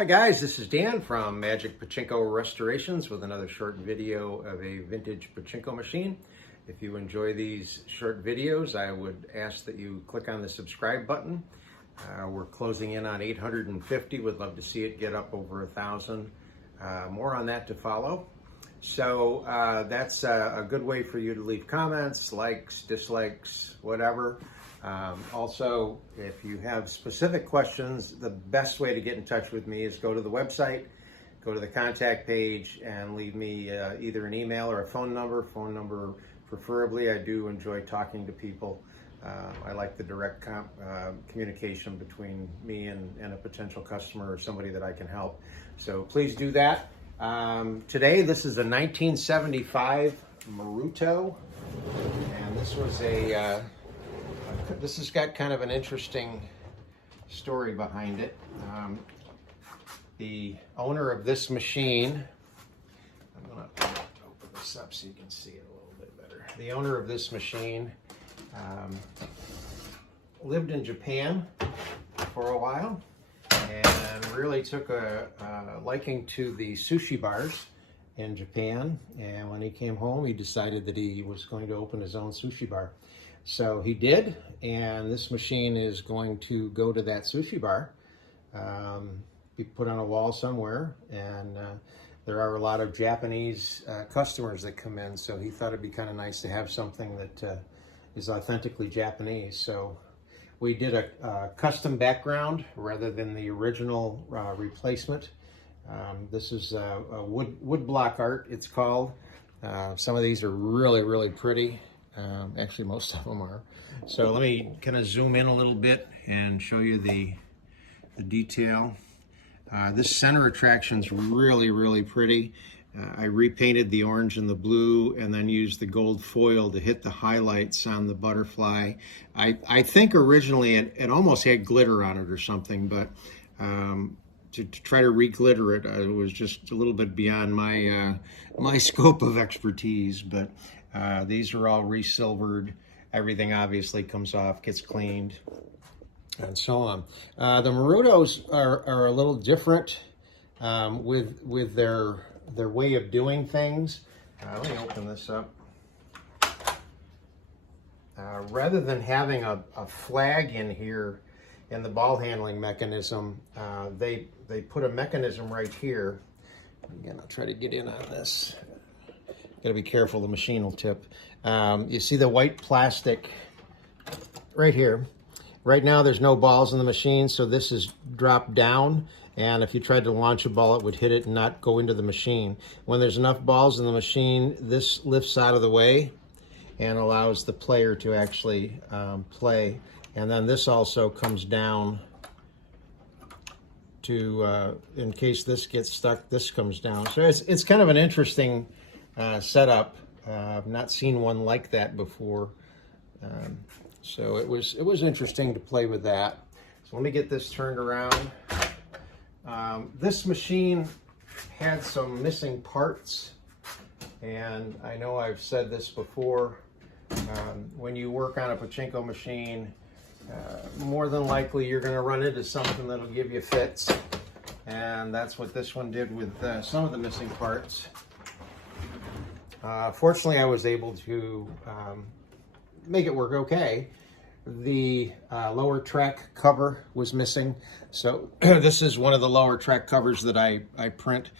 Hi guys, this is Dan from Magic Pachinko Restorations with another short video of a vintage pachinko machine. If you enjoy these short videos, I would ask that you click on the subscribe button. We're closing in on 850. Would love to see it get up over 1,000. More on that to follow. So that's a good way for you to leave comments, likes, dislikes, whatever. Also, if you have specific questions, the best way to get in touch with me is go to the website, go to the contact page, and leave me either an email or a phone number. Phone number preferably. I do enjoy talking to people. I like the direct communication between me and a potential customer or somebody that I can help. So please do that. Today, this is a 1975 Maruto, and this was this has got kind of an interesting story behind it. The owner of this machine, I'm going to open this up so you can see it a little bit better. The owner of this machine lived in Japan for a while and really took a liking to the sushi bars in Japan. And when he came home, he decided that he was going to open his own sushi bar. So he did, and this machine is going to go to that sushi bar, be put on a wall somewhere, and there are a lot of Japanese customers that come in, so he thought it'd be kind of nice to have something that is authentically Japanese. So we did a custom background rather than the original replacement. This is a wood block art, it's called. Some of these are really, really pretty. Actually, most of them are. So let me kind of zoom in a little bit and show you the detail. This center attraction's really, really pretty. I repainted the orange and the blue and then used the gold foil to hit the highlights on the butterfly. I think originally it almost had glitter on it or something, but to try to re-glitter it, it was just a little bit beyond my scope of expertise. But these are all re-silvered. Everything obviously comes off, gets cleaned, and so on. The Marutos are a little different with their way of doing things. Let me open this up. Rather than having a flag in here in the ball handling mechanism, they put a mechanism right here. Again, I'll try to get in on this. Gotta be careful, the machine will tip. You see the white plastic right here. Right now there's no balls in the machine, so this is dropped down, and if you tried to launch a ball, it would hit it and not go into the machine. When there's enough balls in the machine, this lifts out of the way and allows the player to actually play. And then this also comes down to, in case this gets stuck, this comes down. So it's kind of an interesting setup. I've not seen one like that before. So it was interesting to play with that. So let me get this turned around. This machine had some missing parts, and I know I've said this before. When you work on a pachinko machine, more than likely you're going to run into something that'll give you fits, and that's what this one did with some of the missing parts. Fortunately, I was able to make it work okay. The lower track cover was missing, so this is one of the lower track covers that I print.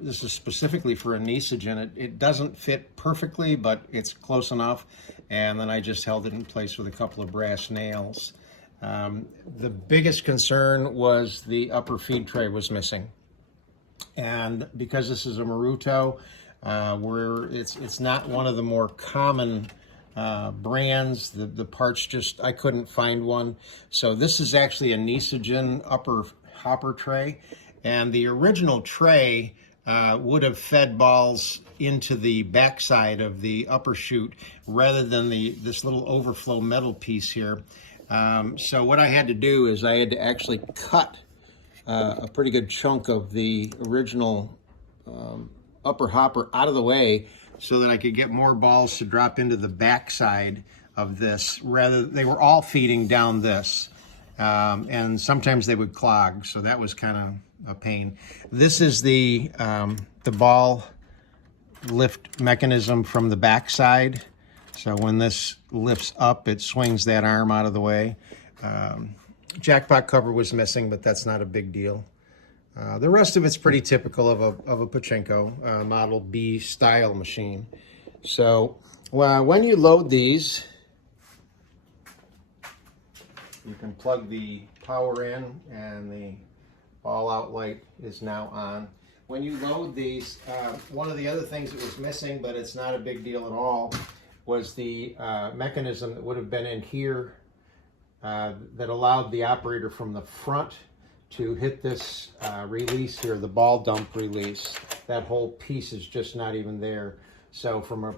This is specifically for a Nisogen. It doesn't fit perfectly, but it's close enough, and then I just held it in place with a couple of brass nails. The biggest concern was the upper feed tray was missing, and because this is a Maruto, where it's not one of the more common brands, the parts just, I couldn't find one. So this is actually a Nisogen upper hopper tray, and the original tray would have fed balls into the backside of the upper chute rather than this little overflow metal piece here. So what I had to do is I had to actually cut a pretty good chunk of the original upper hopper out of the way so that I could get more balls to drop into the backside of this. They were all feeding down this, and sometimes they would clog, so that was kind a pain. This is the ball lift mechanism from the back side. So when this lifts up, it swings that arm out of the way. Jackpot cover was missing, but that's not a big deal. The rest of it's pretty typical of a pachinko, Model B style machine. So when you load these, you can plug the power in and the ball out light is now on. When you load these, one of the other things that was missing, but it's not a big deal at all, was the mechanism that would have been in here that allowed the operator from the front to hit this release here, the ball dump release. That whole piece is just not even there. So from a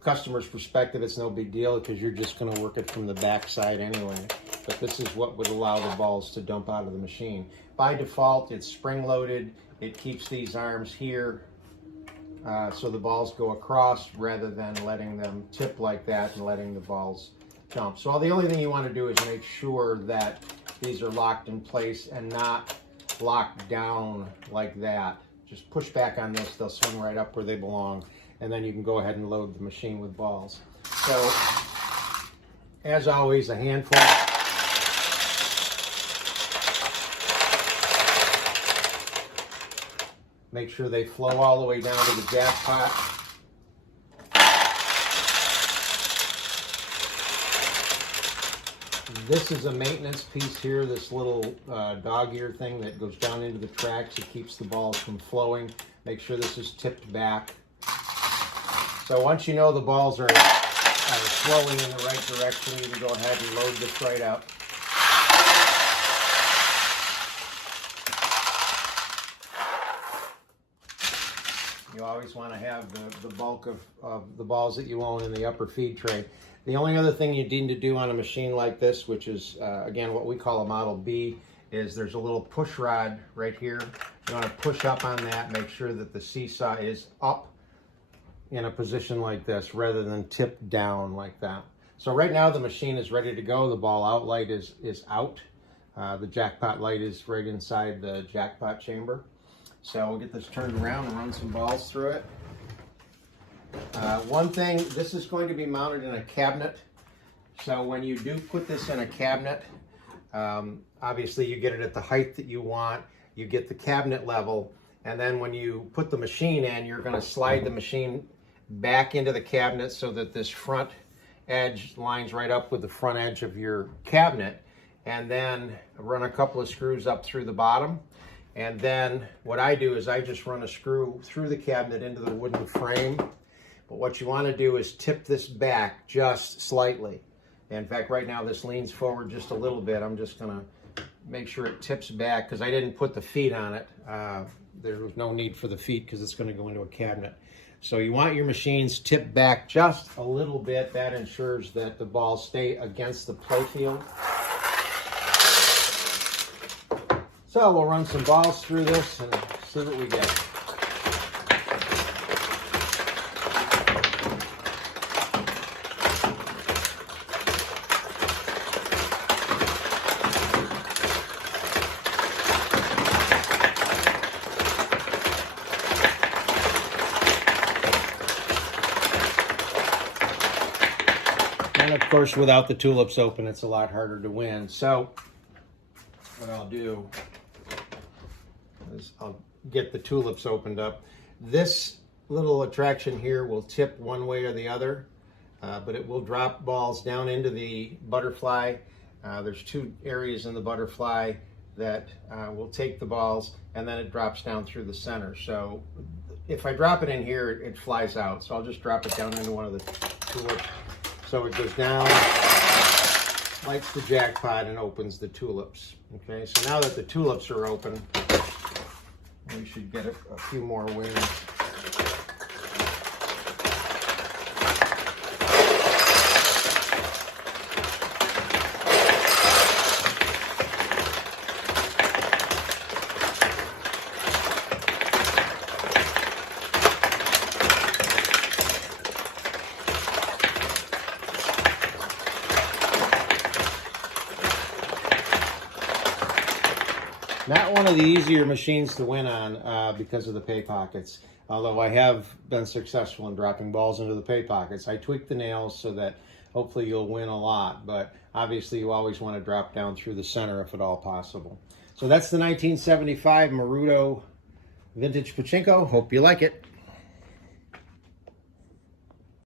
customer's perspective, it's no big deal because you're just going to work it from the back side anyway. But this is what would allow the balls to dump out of the machine. By default, it's spring-loaded. It keeps these arms here so the balls go across rather than letting them tip like that and letting the balls dump. So the only thing you want to do is make sure that these are locked in place and not locked down like that. Just push back on this, they'll swing right up where they belong, and then you can go ahead and load the machine with balls. So, as always, a handful. Make sure they flow all the way down to the jackpot. This is a maintenance piece here, this little dog ear thing that goes down into the tracks. It keeps the balls from flowing. Make sure this is tipped back. So once you know the balls are flowing in the right direction, you can go ahead and load this right up. You always want to have the bulk of the balls that you own in the upper feed tray. The only other thing you need to do on a machine like this, which is, again, what we call a Model B, is there's a little push rod right here. You want to push up on that, make sure that the seesaw is up in a position like this rather than tipped down like that. So right now the machine is ready to go. The ball out light is out. The jackpot light is right inside the jackpot chamber. So we'll get this turned around and run some balls through it. One thing, this is going to be mounted in a cabinet. So when you do put this in a cabinet, obviously you get it at the height that you want. You get the cabinet level. And then when you put the machine in, you're going to slide the machine back into the cabinet so that this front edge lines right up with the front edge of your cabinet. And then run a couple of screws up through the bottom. And then what I do is I just run a screw through the cabinet into the wooden frame. But what you want to do is tip this back just slightly. In fact, right now this leans forward just a little bit. I'm just going to make sure it tips back because I didn't put the feet on it. There was no need for the feet because it's going to go into a cabinet. So you want your machines tipped back just a little bit. That ensures that the balls stay against the playfield. So we'll run some balls through this and see what we get. And of course, without the tulips open, it's a lot harder to win. So what I'll do is I'll get the tulips opened up. This little attraction here will tip one way or the other, but it will drop balls down into the butterfly. There's two areas in the butterfly that will take the balls, and then it drops down through the center. So if I drop it in here, it flies out. So I'll just drop it down into one of the tulips. So it goes down, lights the jackpot, and opens the tulips. Okay, so now that the tulips are open, we should get a few more wins. Not one of the easier machines to win on because of the pay pockets. Although I have been successful in dropping balls into the pay pockets. I tweaked the nails so that hopefully you'll win a lot, but obviously you always want to drop down through the center if at all possible. So that's the 1975 Maruto Vintage Pachinko. Hope you like it.